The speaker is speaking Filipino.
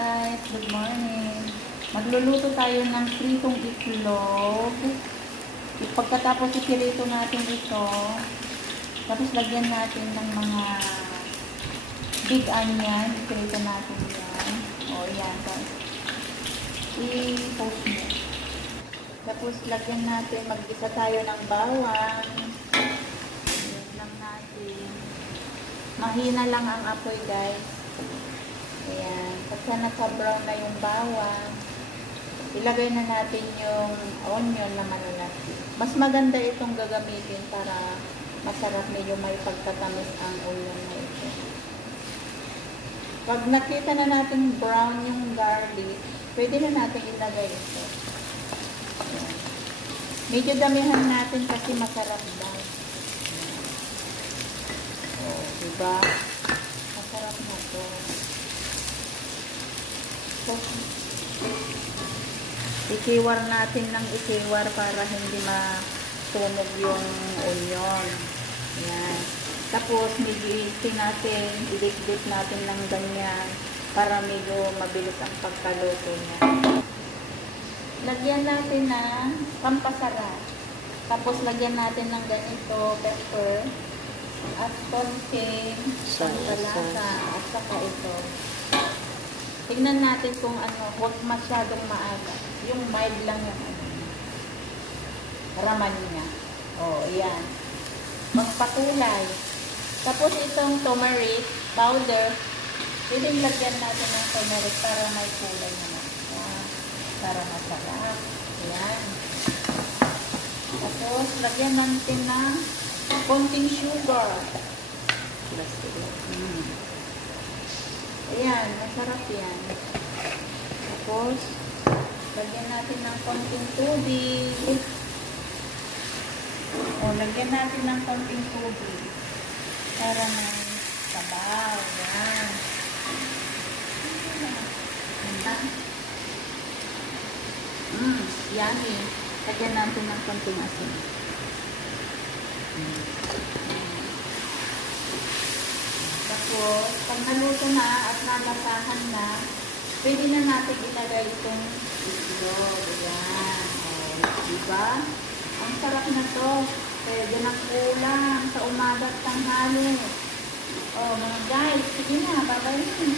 guys, good morning. Magluluto tayo ng pritong itlog. Pagkatapos ipirito natin ito, tapos lagyan natin ng mga big onion. Ipirito natin yan. O, yan guys. I-post mo. Tapos lagyan natin, mag-isa tayo ng bawang. Ayan lang natin. Mahina lang ang apoy guys. Ayan. Pagka naka-brown na yung bawang, ilagay na natin yung onion na malalaki. Mas maganda itong gagamitin para masarap, medyo may pagtatamis ang onion na ito. Pag nakita na natin brown yung garlic, pwede na natin ilagay ito. Ayan. Medyo damihan natin kasi masarap daw. Oh, diba? Masarap na to. So, ikiwar natin ng ikiwar para hindi masunog yung onion. Ayan. Tapos, medyo idikdik natin ng ganyan para medyo mabilis ang pagkaluto niya. Lagyan natin ng pampasarap. Tapos, lagyan natin ng ganito, pepper, at konting pampalasa, at saka ito. Tingnan natin kung ano, huwag masyadong maaga. Yung mild lang yung ano. Raman niya. O, yan. Magpatulay. Tapos itong turmeric powder, pwedeng lagyan natin ng turmeric para may kulay naman. Yan. Para masarap. Yan. Tapos, lagyan natin ng konting sugar. Ayan, masarap yan. Tapos, lagyan natin ng konting tubig. O, lagyan natin ng konting tubig. Para may sabaw. Yan. Yummy. Lagyan natin ng konting asin. Tapos, pag naluto na at nalasahan na, pwede na natin ilagay itong itlog. Ayan. O, diba? Ang sarap na to. Pwede na kulang sa umaga at tanghali. O, mga guys, sige na, babay na.